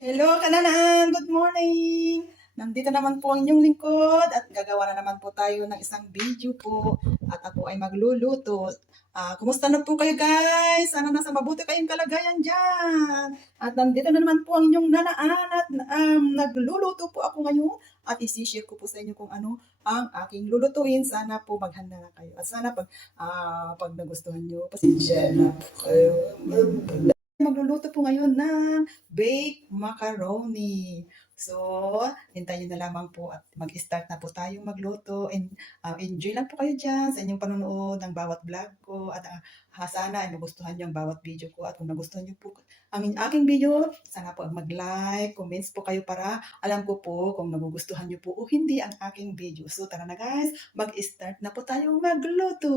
Hello, kananan! Good morning! Nandito naman po ang inyong lingkod at gagawa na naman po tayo ng isang video po at ako ay magluluto. Kumusta na po kayo guys? Sana nasa mabuti kayong kalagayan dyan. At nandito na naman po ang inyong nanaan at nagluluto po ako ngayon at isi-share ko po sa inyo kung ano ang aking lulutuin. Sana po maghanda na kayo at sana pag nagustuhan nyo, pasensya na po kayo. Magluluto po ngayon ng baked macaroni. So, hintayin na lamang po at mag-start na po tayong magluto. And enjoy lang po kayo dyan sa inyong panonood ng bawat vlog ko. At sana ay magustuhan nyo ang bawat video ko. At kung nagustuhan nyo po ang aking video, sana po mag-like, comments po kayo para alam ko po kung nagugustuhan nyo po o hindi ang aking video. So, tara na guys, mag-start na po tayong magluto.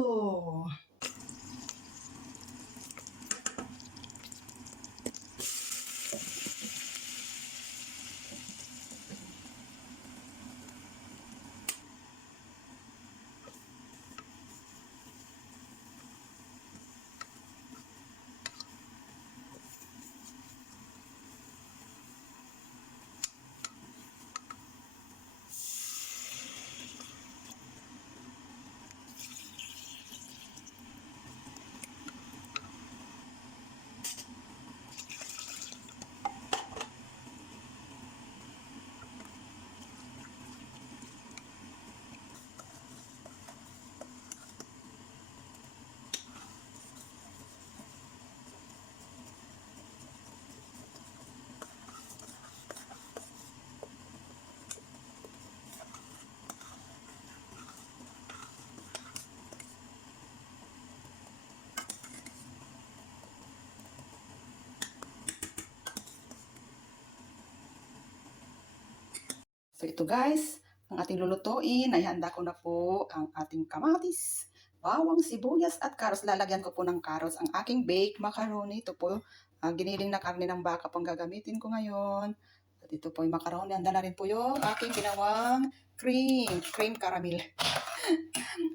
So ito guys, ang ating lulutuin ay handa ko na po ang ating kamatis, bawang, sibuyas at karos. Lalagyan ko po ng karos ang aking baked macaroni. Ito po ang giniling na karne ng baka pang gagamitin ko ngayon. At ito po yung macaroni. Handa na rin po yung aking ginawang cream caramel.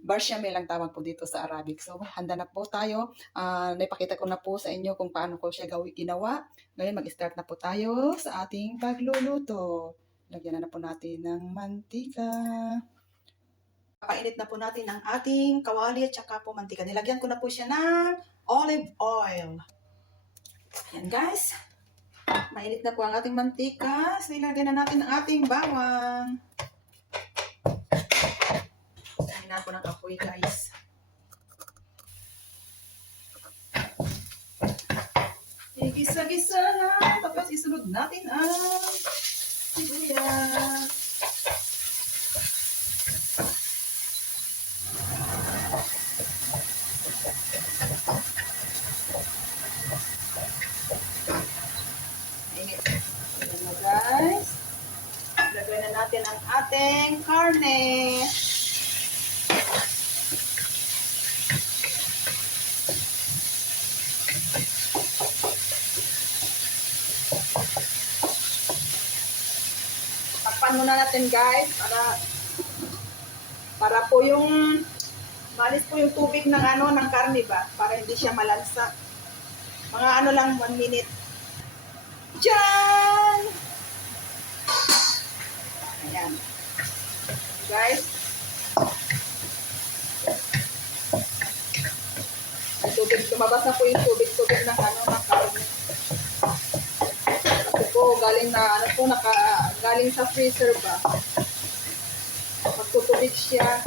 Bechamel ang tawag po dito sa Arabic. So handa na po tayo. Naipakita ko na po sa inyo kung paano ko siya ginawa. Ngayon mag-start na po tayo sa ating pagluluto. Lagyan na po natin ng mantika. Papainit na po natin ang ating kawali at saka po mantika. Nilagyan ko na po siya ng olive oil. Ayan guys. Mainit na po ang ating mantika. So ilagyan na natin ang ating bawang. Lagyan na po ng apoy guys. Igisa-gisa na. Tapos isunod natin ang sibuyas. Ayan na guys. Lagyan na natin ang ating karne. Takpan muna natin guys para po yung malis po yung tubig ng ng karne ba, para hindi siya malansa. Mga lang 1 minute. Diyan! Ayan. Guys. Ay, tubig, lumabas na po yung tubig ng ng karne. Kasi po, galing na, galing sa freezer ba. Magtutubig siya.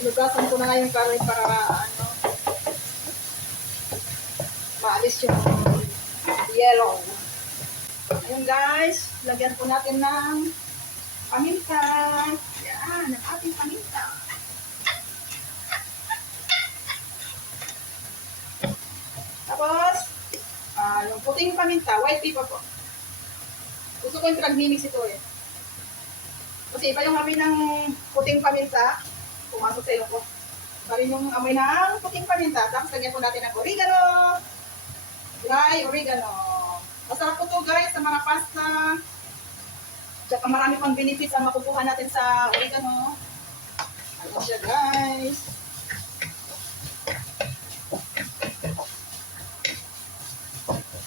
Inugasan ko na nga yung karne para, maalis yung yellow. Ayun guys, lagyan po natin ng paminta. Yan, ang ating paminta. Tapos, yung puting paminta, white pepper po. Gusto ko yung pinag-mimix ito eh. Kasi iba yung amoy ng puting paminta, pumasok sa ilong ko. Iba rin yung amoy ng puting paminta. Tapos lagyan po natin ng oregano. Dry oregano. Masarap po to guys sa mga pasta. Tsaka marami pang benefits ang makukuha natin sa oregano. Ano siya guys.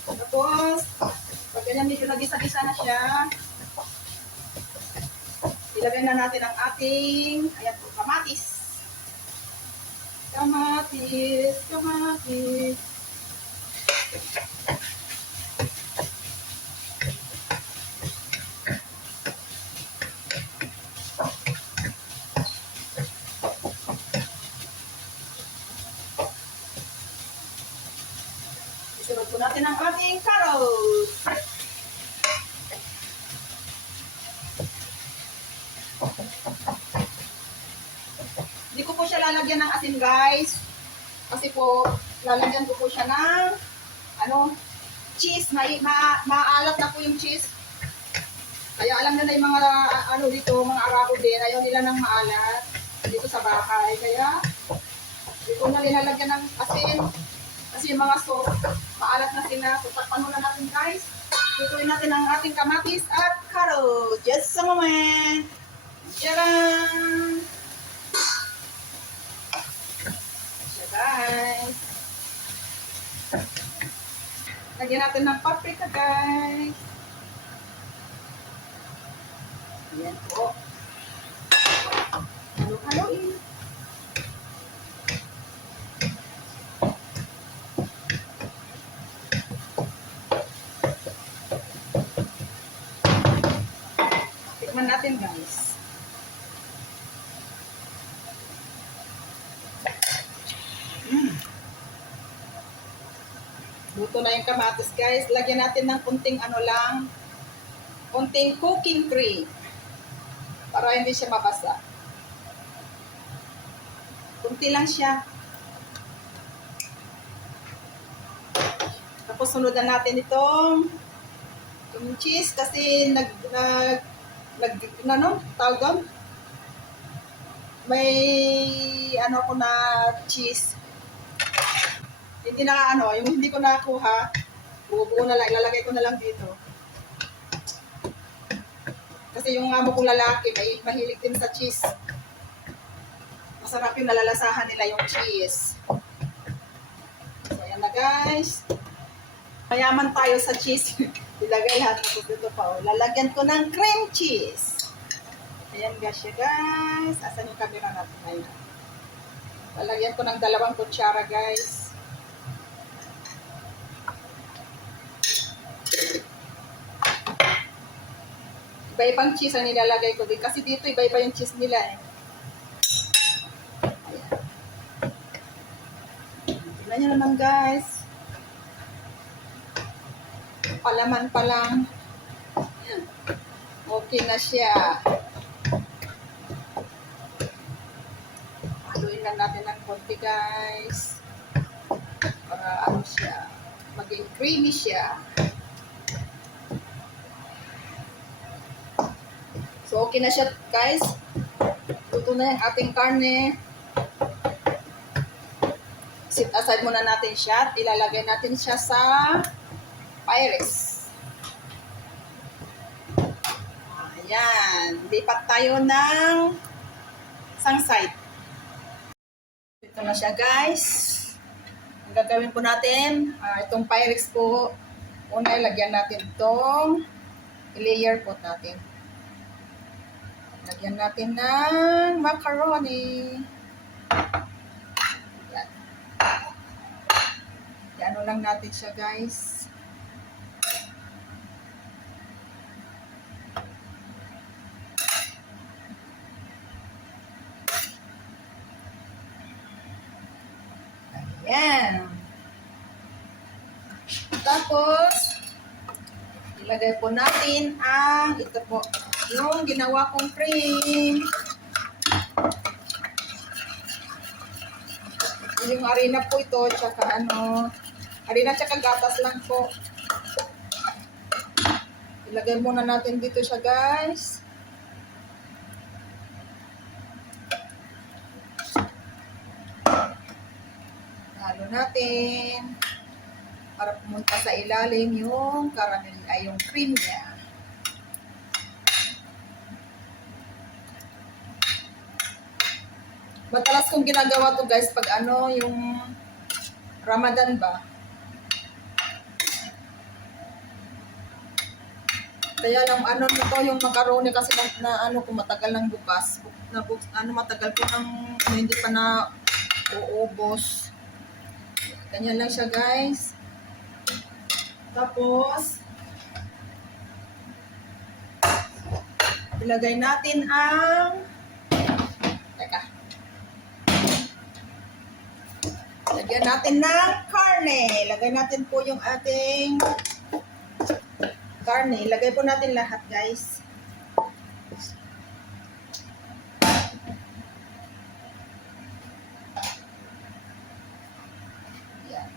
Tapos, Ganyan, medyo nagisa-gisa na siya. Ilagay na natin ang ating, ayan po, kamatis. Kamatis, kamatis. Isunod po natin ang ating carrots. Hindi ko po siya lalagyan ng asin, guys. Kasi po, lalagyan ko po siya ng cheese. Maalat na po yung cheese. Kaya alam na yung mga dito, mga Arabo din, ayaw nila ng maalat dito sa bahay. Kaya, dito na nilalagyan ng asin. Kasi yung mga sauce, maalat na sila. So, takpan muna natin, guys. Lutuin natin ang ating kamatis at carrot. Just a moment. Tcharam! Siya, guys. Lagyan natin ng paprika, guys. Ayan po. Halo-haloin. Tikman natin, guys. Luto na yung kamatis, guys. Lagyan natin ng kunting kunting cooking cream para hindi siya mabasa. Kunti lang siya. Tapos sunod na natin itong cheese kasi tawag doon? May ako na cheese. Hindi na yung hindi ko nakuha, buo-buo na lang, ilalagay ko na lang dito. Kasi yung amo kong lalaki, mahilig din sa cheese. Masarap yung nalalasahan nila yung cheese. So, ayan na, guys. Mayaman tayo sa cheese. Ilagay lahat na dito pa. Lalagyan ko ng cream cheese. Ayan, guys. Asan yung camera natin ngayon? Lalagyan ko ng 2 kutsara, guys. Iba-ibang cheese ang nilalagay ko din. Kasi dito, iba-iba yung cheese nila eh. Tignan nyo naman, guys. Palaman pa lang. Okay na siya. Haluin lang natin ng konti, guys. Para siya. Maging creamy siya. So, okay na siya, guys. Luto na yung ating karne. Sit aside muna natin siya at ilalagay natin siya sa Pyrex. Ayan. Lipat tayo ng isang side. Ito na siya, guys. Ang gagawin po natin, itong Pyrex po, una ilagyan natin itong i-layer po natin. Lagyan natin ng macaroni. Yan. Yan lang natin siya, guys. Ayan. Tapos, ilagay po natin ito po, yung ginawa kong cream. Yung harina po ito, tsaka harina tsaka gatas lang po. Ilagay muna natin dito siya, guys. Halo natin para pumunta sa ilalim yung caramel yung cream niya. Matalas kong ginagawa to, guys, pag yung Ramadan ba. Kaya lang ano nito yung macaroni kasi na ano kung matagal ng bukas. Ano matagal po ng hindi pa na uubos. Ganyan lang siya guys. Tapos ilagay natin ang teka. Lagyan natin ng karne. Lagay natin po yung ating karne. Ilagay po natin lahat guys. Yan.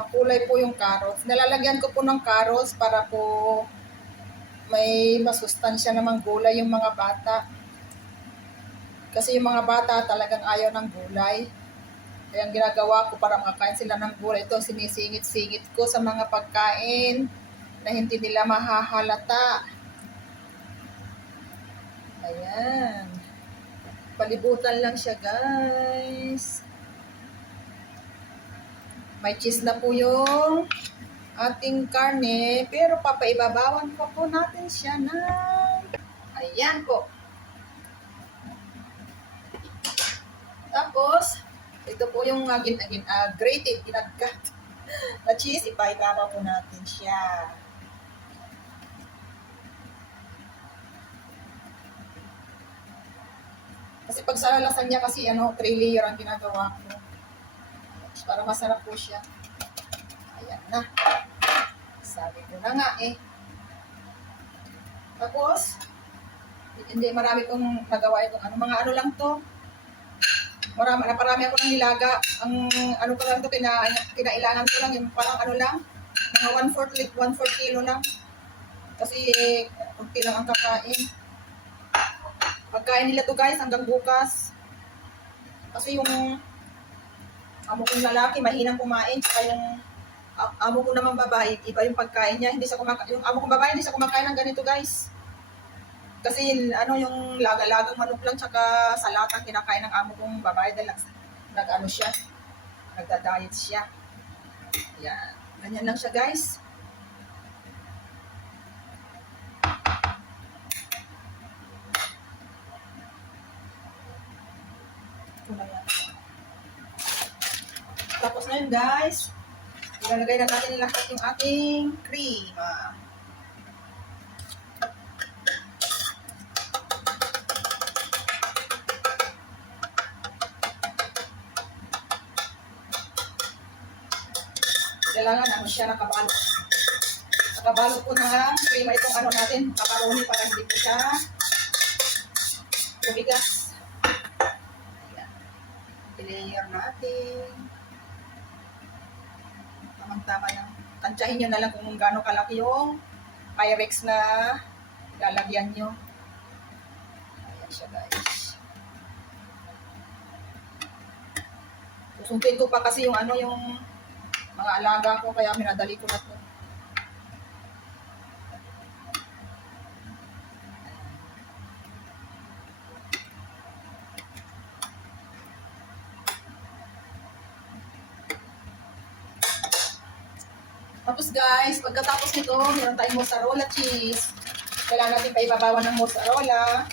Makulay po yung carrots. Nalalagyan ko po ng carrots para po may masustansya namang gulay yung mga bata. Kasi yung mga bata talagang ayaw ng gulay. Kaya ang ginagawa ko para makakain sila ng gulay, ito sinisingit-singit ko sa mga pagkain na hindi nila mahahalata. Ayan. Palibutan lang siya guys. May cheese na po yung ating karne, pero papaibabawan pa po natin siya ng ayan po. Tapos, ito po yung grated, ginagkat na cheese. Ipaibabaw po natin siya. Kasi pag sa lasagna kasi, 3 layer ang ginagawa ko. Para masarap po siya. Ayan na. Sabi ko na nga eh. Tapos, hindi marami kong nagawa itong mga ano lang to. Naparami ako ng nilaga. Ang ano ko lang to, kinailangan ko lang, yung parang ano lang, mga 1/4 kilo lang. Kasi, kunti lang ang kakain. Pagkain nila to guys, hanggang bukas. Kasi yung amo kong lalaki, mahinang kumain, tsaka yung amo ko namang babae, iba yung pagkain niya. Yung amo kong babae, hindi siya kumakain ng ganito guys. Kasi yung laga-lagang manok lang tsaka salatang kinakain ng amo kong babae dahil siya, nagda-diet siya. Yan. Ganyan lang siya guys. Tapos na yun guys. Ilalagay na natin lahat yung ating cream. Kailangan siya nakabalot. Nakabalot po ng cream itong natin, macaroni para hindi po siya tumigas. Ayan. I-layer natin. Tamang-tama lang. Tansyahin nyo na lang kung gaano kalaki yung Pyrex na lalagyan nyo. Ayan siya guys. Susuntuin ko pa kasi yung mga alaga ko, kaya minadali ko na to. Tapos guys, pagkatapos nito, meron tayong mozzarella cheese. Kailangan natin paibabawan ng mozzarella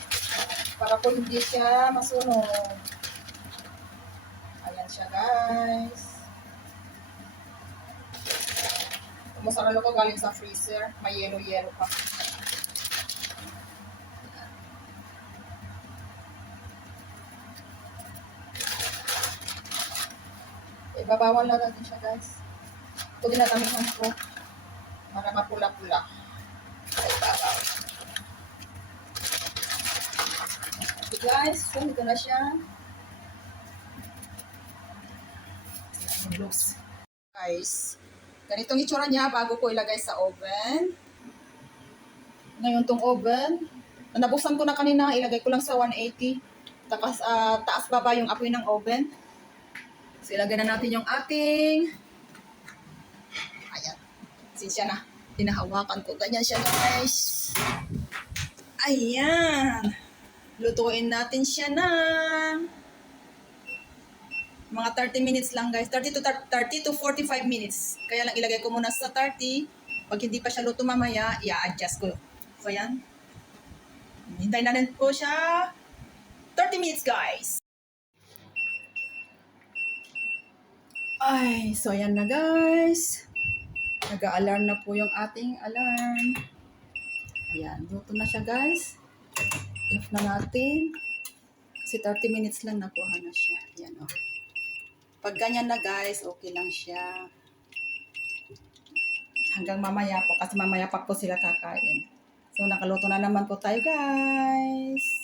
para po hindi siya masunog. Ayan siya guys. Mozzarella ko galing sa freezer. May yellow-yellow pa. Ibabawan lang natin siya guys. Ito ginatamihan ko para mapula-pula. Ibabaw. Okay guys, so ito na siya. Guys, ganitong itsura niya bago ko ilagay sa oven. Ngayon tong oven, nabuksan ko na kanina, ilagay ko lang sa 180. Taas baba yung apoy ng oven. So ilagay na natin yung ating, ayan, sinsya na, tinahawakan ko, ganyan siya guys. Ayan, lutuin natin siya na mga 30 minutes lang guys, 30 to 45 minutes. Kaya lang ilagay ko muna sa 30 Pag hindi pa siya luto mamaya, i-adjust ko. So, yan. Hintay na rin po siya. 30 minutes, guys. Ay, so yan na guys. Nag-a-alarm na po yung ating alarm. Ayan, luto na siya guys. Off na natin. Kasi 30 minutes lang nakuha na siya. Ayan o. Pag ganyan na guys, okay lang siya. Hanggang mamaya po, kasi mamaya pa po sila kakain. So, nakaluto na naman po tayo guys.